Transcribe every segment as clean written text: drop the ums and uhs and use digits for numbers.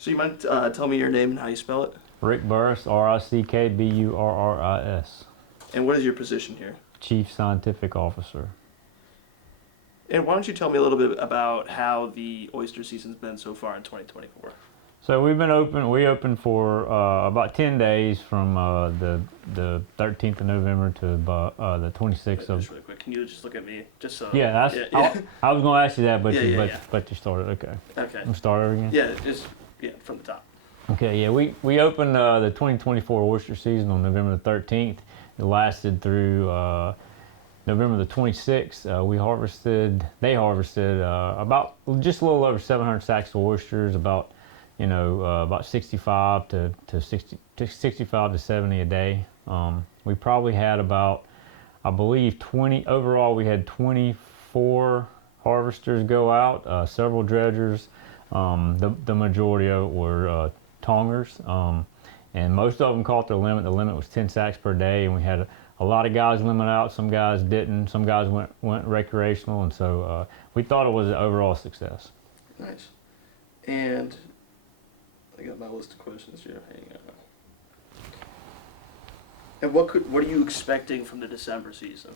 So you mind telling me your name and how you spell it? Rick Burris, Rickburris. And what is your position here? Chief Scientific Officer. And why don't you tell me a little bit about how the oyster season's been so far in 2024? So we've been open. We opened for about 10 days from the 13th of November to the 26th of. Just really quick, can you just look at me, just so? Yeah, that's. I was going to ask you that, but but you started. Okay. Okay. I'm started again. Yeah, just from the top. Okay. Yeah, we opened the 2024 oyster season on November the 13th. It lasted through November the 26th. They harvested about just a little over 700 sacks of oysters, about 65 to 65 to 70 a day. We probably had about, I believe, 20 overall. We had 24 harvesters go out, several dredgers. The majority of it were tongers, and most of them caught their limit. The limit was 10 sacks per day, and we had a lot of guys limit out. Some guys didn't. Some guys went recreational, and so we thought it was an overall success. Nice. And I got my list of questions here. Hang on. And what are you expecting from the December season?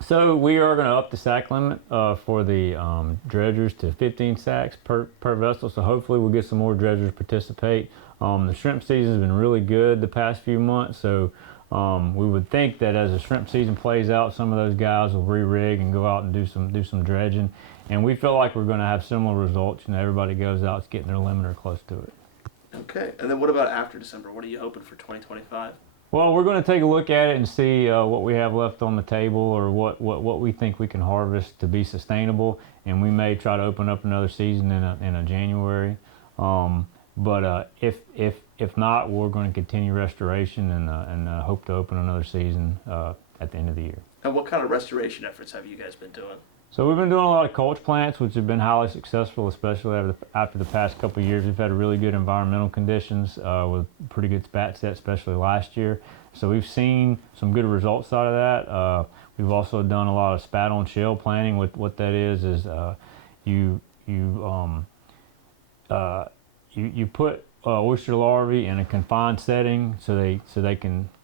So we are going to up the sack limit for the dredgers to 15 sacks per vessel. So hopefully we'll get some more dredgers participate. The shrimp season has been really good the past few months. So we would think that as the shrimp season plays out, some of those guys will re-rig and go out and do some dredging. And we feel like we're going to have similar results. Everybody goes out, it's getting their limit or close to it. Okay. And then what about after December? What are you hoping for 2025? Well, we're going to take a look at it and see what we have left on the table, or what we think we can harvest to be sustainable, and we may try to open up another season in a January. But if not, we're going to continue restoration and hope to open another season at the end of the year. And what kind of restoration efforts have you guys been doing? So we've been doing a lot of culch plants, which have been highly successful, especially after the past couple of years. We've had really good environmental conditions with pretty good spat set, especially last year. So we've seen some good results out of that. We've also done a lot of spat on shell planting. What that is you put oyster larvae in a confined setting so the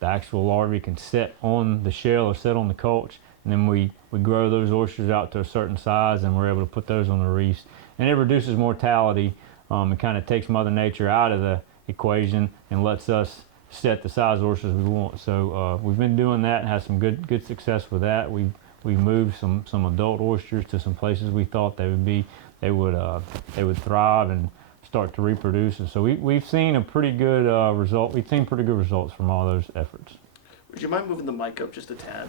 actual larvae can sit on the shell or sit on the culch. And then we grow those oysters out to a certain size, and we're able to put those on the reefs. And it reduces mortality. It kind of takes Mother Nature out of the equation and lets us set the size oysters we want. So we've been doing that and had some good success with that. We've moved some adult oysters to some places we thought they would thrive and start to reproduce. And so we've seen a pretty good result. We've seen pretty good results from all those efforts. Would you mind moving the mic up just a tad?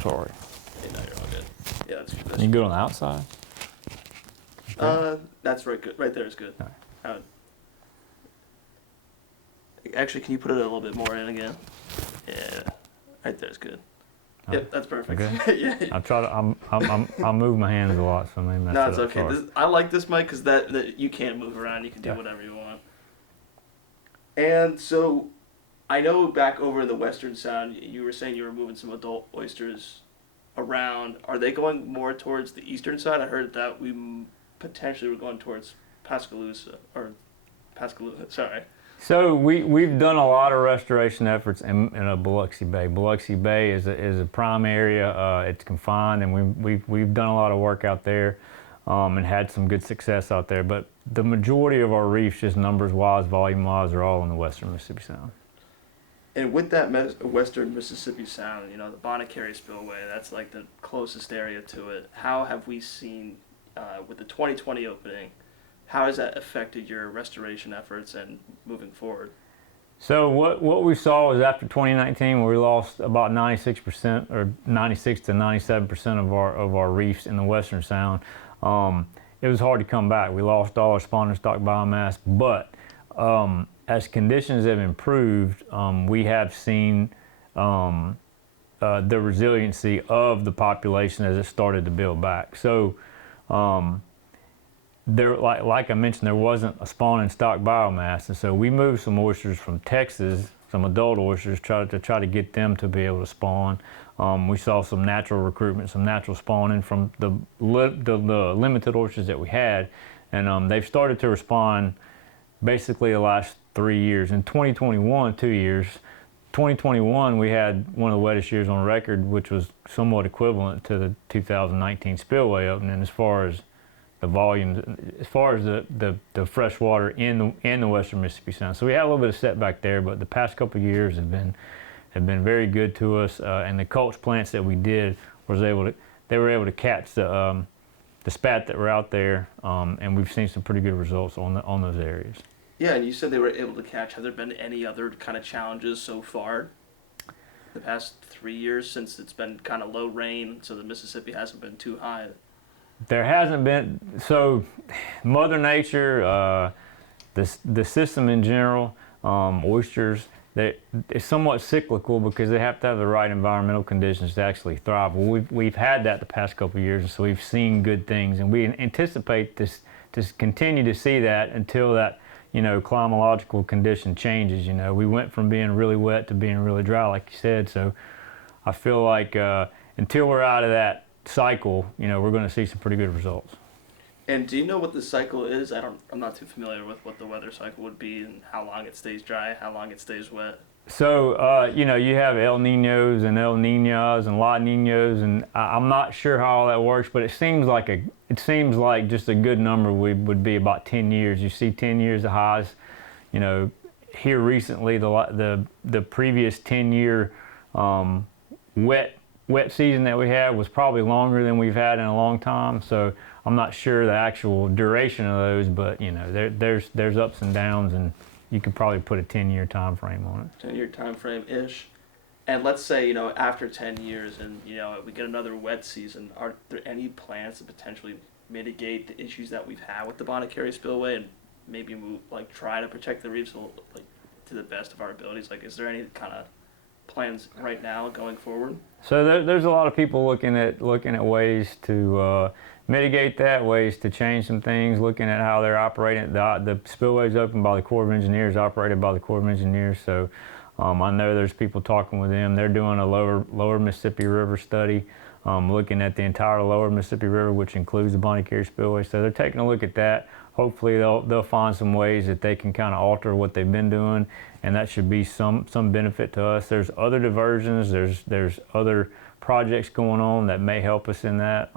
Sorry. Yeah, no, you're all good. Yeah, that's good. You good on the outside? That's right. Good. Right there is good. All right. Actually, can you put it a little bit more in again? Yeah, right there is good. Yep, that's perfect. Okay. Yeah. I move my hands a lot, so maybe that's. No, it's okay. I like this mic because that you can't move around. You can do whatever you want. And so, I know back over in the Western Sound, you were saying you were moving some adult oysters around. Are they going more towards the eastern side? I heard that we potentially were going towards Pascagoula. Sorry. So we've done a lot of restoration efforts in Biloxi Bay. Biloxi Bay is a prime area. It's confined, and we've done a lot of work out there, and had some good success out there. But the majority of our reefs, just numbers-wise, volume-wise, are all in the western Mississippi Sound. And with that western Mississippi Sound, the Bonnet-Carré Spillway, that's like the closest area to it. How have we seen, with the 2020 opening, how has that affected your restoration efforts and moving forward? So what we saw was after 2019, where we lost about 96% or 96 to 97% of our reefs in the Western Sound, it was hard to come back. We lost all our spawning stock biomass, but as conditions have improved, we have seen the resiliency of the population as it started to build back. So there, like I mentioned, there wasn't a spawning stock biomass, and so we moved some oysters from Texas, some adult oysters, to try to get them to be able to spawn. We saw some natural recruitment, some natural spawning from the limited oysters that we had, and they've started to respond basically the last 3 years. In 2021, 2 years. 2021, we had one of the wettest years on record, which was somewhat equivalent to the 2019 spillway opening as far as the volumes, as far as the fresh water in the western Mississippi Sound. So we had a little bit of setback there, but the past couple of years have been very good to us. And the culch plants that we did they were able to catch the spat that were out there, and we've seen some pretty good results on those areas. Yeah, and you said they were able to catch. Have there been any other kind of challenges so far the past 3 years, since it's been kind of low rain, so the Mississippi hasn't been too high? There hasn't been. So Mother Nature, the system in general, oysters, it's somewhat cyclical because they have to have the right environmental conditions to actually thrive. Well, we've had that the past couple of years, and so we've seen good things, and we anticipate this to continue to see that until that climatological condition changes. We went from being really wet to being really dry, like you said. So I feel like until we're out of that cycle, we're going to see some pretty good results. And do you know what the cycle is? I'm not too familiar with what the weather cycle would be and how long it stays dry, how long it stays wet. So, you have El Ninos and El Niñas and La Niños, and I'm not sure how all that works, but it seems like just a good number would be about 10 years. You see 10 years of highs. Here recently, the previous 10-year wet season that we had was probably longer than we've had in a long time. So I'm not sure the actual duration of those, but there's ups and downs, and you could probably put a 10-year time frame on it. 10-year time frame ish. And let's say after 10 years and we get another wet season, are there any plans to potentially mitigate the issues that we've had with the Bonnet-Carré spillway and maybe try to protect the reefs to the best of our abilities? Is there any kind of plans right now going forward? So there's a lot of people looking at ways to mitigate that, ways to change some things, looking at how they're operating. The spillway's opened by the Corps of Engineers, operated by the Corps of Engineers. So I know there's people talking with them. They're doing a lower Mississippi River study, looking at the entire lower Mississippi River, which includes the Bonnet-Carré spillway. So they're taking a look at that. Hopefully they'll find some ways that they can kind of alter what they've been doing, and that should be some benefit to us. There's other diversions, there's other projects going on that may help us in that.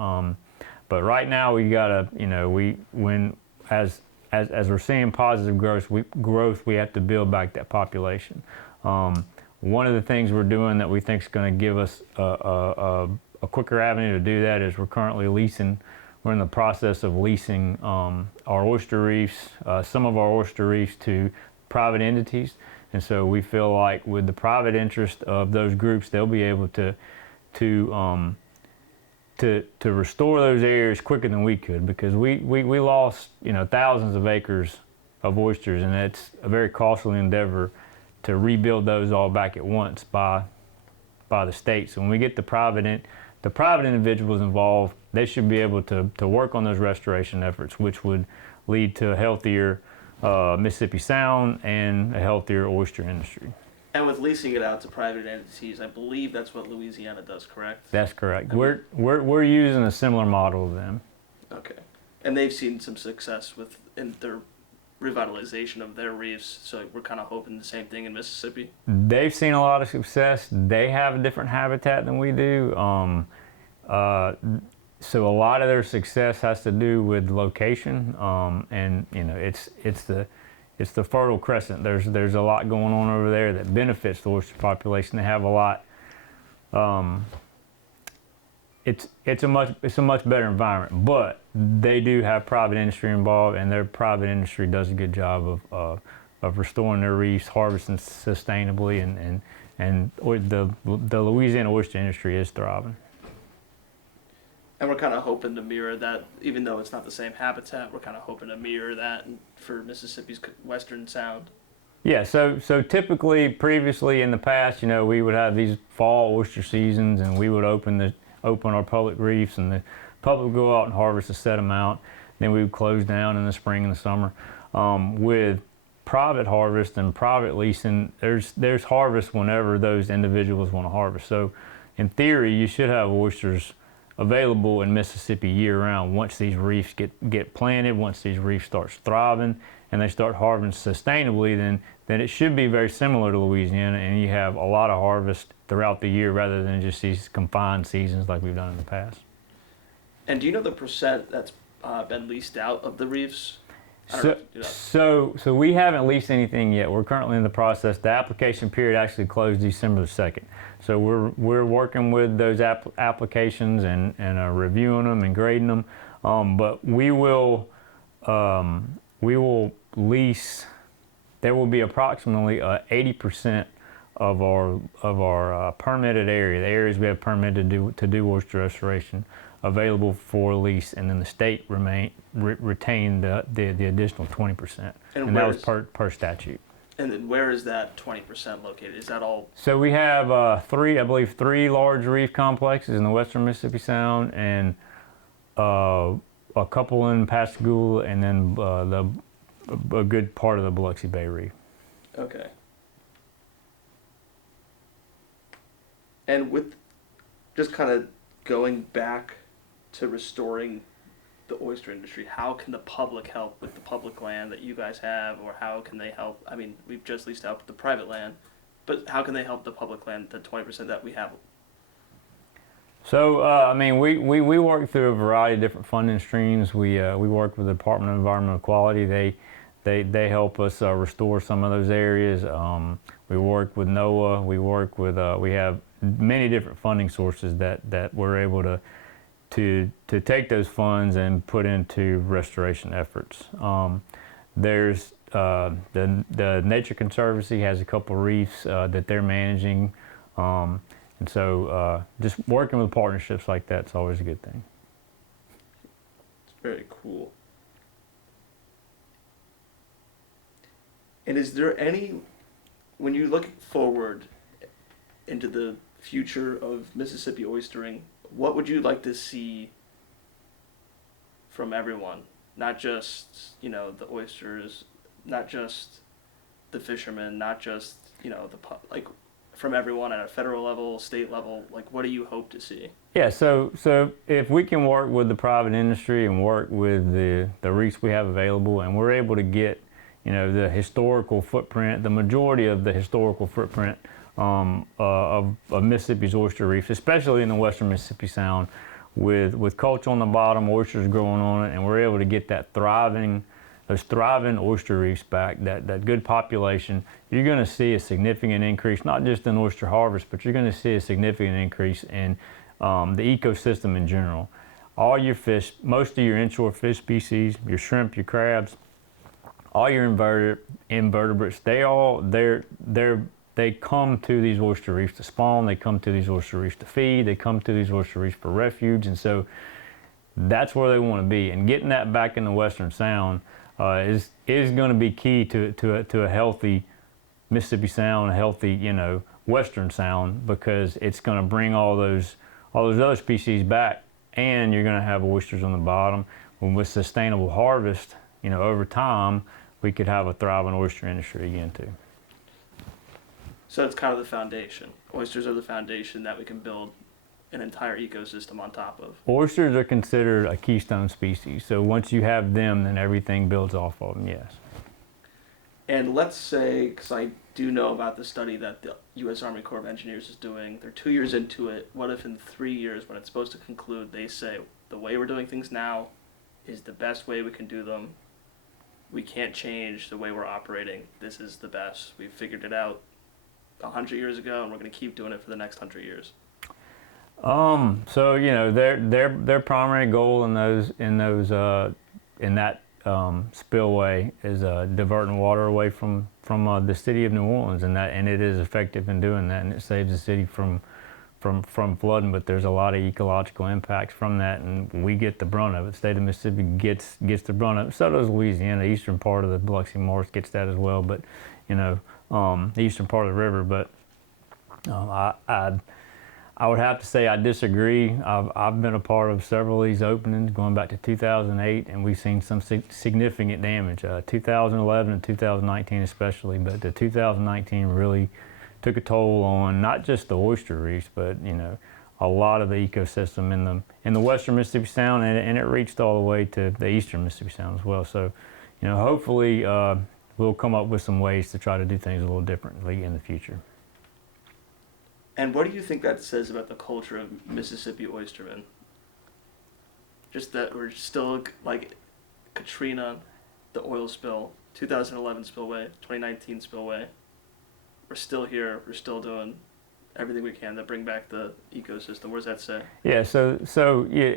But right now we gotta, as we're seeing positive growth, we have to build back that population. One of the things we're doing that we think is going to give us a quicker avenue to do that is we're in the process of leasing our oyster reefs, some of our oyster reefs, to private entities. And so we feel like with the private interest of those groups, they'll be able to restore those areas quicker than we could, because we lost thousands of acres of oysters, and it's a very costly endeavor to rebuild those all back at once by the state. So when we get the private individuals involved, they should be able to work on those restoration efforts, which would lead to a healthier Mississippi Sound and a healthier oyster industry. And with leasing it out to private entities, I believe that's what Louisiana does, correct? That's correct. We're using a similar model to them. Okay. And they've seen some success in their revitalization of their reefs, so we're kind of hoping the same thing in Mississippi. They've seen a lot of success. They have a different habitat than we do. So a lot of their success has to do with location, and it's the Fertile Crescent. There's a lot going on over there that benefits the oyster population. They have a lot. It's a much better environment, but they do have private industry involved, and their private industry does a good job of restoring their reefs, harvesting sustainably, and the Louisiana oyster industry is thriving. And we're kind of hoping to mirror that, even though it's not the same habitat, we're kind of hoping to mirror that for Mississippi's Western Sound. Yeah, so typically, previously in the past, we would have these fall oyster seasons, and we would open our public reefs, and the public would go out and harvest a set amount. Then we would close down in the spring and the summer. With private harvest and private leasing, there's harvest whenever those individuals want to harvest. So in theory, you should have oysters available in Mississippi year-round once these reefs get planted, once these reefs start thriving, and they start harvesting sustainably, then it should be very similar to Louisiana, and you have a lot of harvest throughout the year rather than just these confined seasons like we've done in the past. And do you know the percent that's been leased out of the reefs? So we haven't leased anything yet. We're currently in the process. The application period actually closed December the 2nd. So we're working with those applications and reviewing them and grading them. But we will lease. There will be approximately 80% of our permitted area, the areas we have permitted to do oyster restoration, available for lease, and then the state retain the additional 20%, and that was per statute. And then where is that 20% located? Is that all? So we have three large reef complexes in the western Mississippi Sound, and a couple in Pascagoula, and then a good part of the Biloxi Bay Reef. Okay. And with just kind of going back to restoring the oyster industry, how can the public help with the public land that you guys have, or how can they help? I mean, we've just leased out the private land, but how can they help the public land, the 20% that we have? So, I mean, we work through a variety of different funding streams. We work with the Department of Environmental Quality. They help us restore some of those areas. We work with NOAA. We work with, we have many different funding sources that we're able to take those funds and put into restoration efforts. There's the Nature Conservancy has a couple reefs that they're managing, and so just working with partnerships like that's always a good thing. It's very cool. And is there any, when you look forward into the future of Mississippi oystering, what would you like to see from everyone? Not just, the oysters, not just the fishermen, not just, from everyone at a federal level, state level, what do you hope to see? Yeah, so if we can work with the private industry and work with the reefs we have available, and we're able to get, the historical footprint, the majority of the historical footprint of Mississippi's oyster reefs, especially in the western Mississippi Sound, with culture on the bottom, oysters growing on it, and we're able to get those thriving oyster reefs back, that good population, you're going to see a significant increase, not just in oyster harvest, but you're going to see a significant increase in the ecosystem in general. All your fish, most of your inshore fish species, your shrimp, your crabs, all your invertebrates, they come to these oyster reefs to spawn, they come to these oyster reefs to feed, they come to these oyster reefs for refuge, and so that's where they want to be. And getting that back in the Western Sound is going to be key to a healthy Mississippi Sound, a healthy, Western Sound, because it's going to bring all those other species back, and you're going to have oysters on the bottom. And with sustainable harvest, over time, we could have a thriving oyster industry again too. So it's kind of the foundation. Oysters are the foundation that we can build an entire ecosystem on top of. Oysters are considered a keystone species. So once you have them, then everything builds off of them, yes. And let's say, because I do know about the study that the U.S. Army Corps of Engineers is doing, they're 2 years into it. What if in 3 years, when it's supposed to conclude, they say, the way we're doing things now is the best way we can do them. We can't change the way we're operating. This is the best. We've figured it out 100 years ago, and we're going to keep doing it for the next 100 years. So their primary goal in that spillway is diverting water away from the city of New Orleans, and it is effective in doing that, and it saves the city from flooding. But there's a lot of ecological impacts from that, and we get the brunt of it. The state of Mississippi gets the brunt of it. So does Louisiana. The eastern part of the Biloxi Marsh gets that as well, but the eastern part of the river. But I would have to say I disagree. I've been a part of several of these openings going back to 2008, and we've seen some significant damage. 2011 and 2019 especially, but the 2019 really took a toll on not just the oyster reefs, but a lot of the ecosystem in the western Mississippi Sound, and it reached all the way to the eastern Mississippi Sound as well. So, hopefully we'll come up with some ways to try to do things a little differently in the future. And what do you think that says about the culture of Mississippi oystermen? Just that we're still like Katrina, the oil spill, 2011 spillway, 2019 spillway. We're still here. We're still doing everything we can to bring back the ecosystem. What does that say? Yeah, so yeah,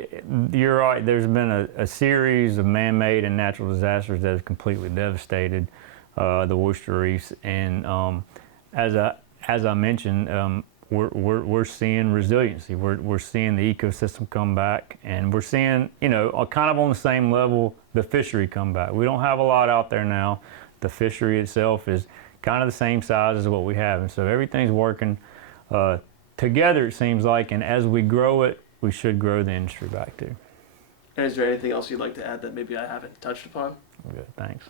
you're right. There's been a series of man-made and natural disasters that have completely devastated the oyster reefs, and as I mentioned, we're seeing resiliency. We're seeing the ecosystem come back, and we're seeing kind of on the same level the fishery come back. We don't have a lot out there now. The fishery itself is kind of the same size as what we have, and so everything's working together, it seems like, and as we grow it, we should grow the industry back too. And is there anything else you'd like to add that maybe I haven't touched upon? Good, thanks.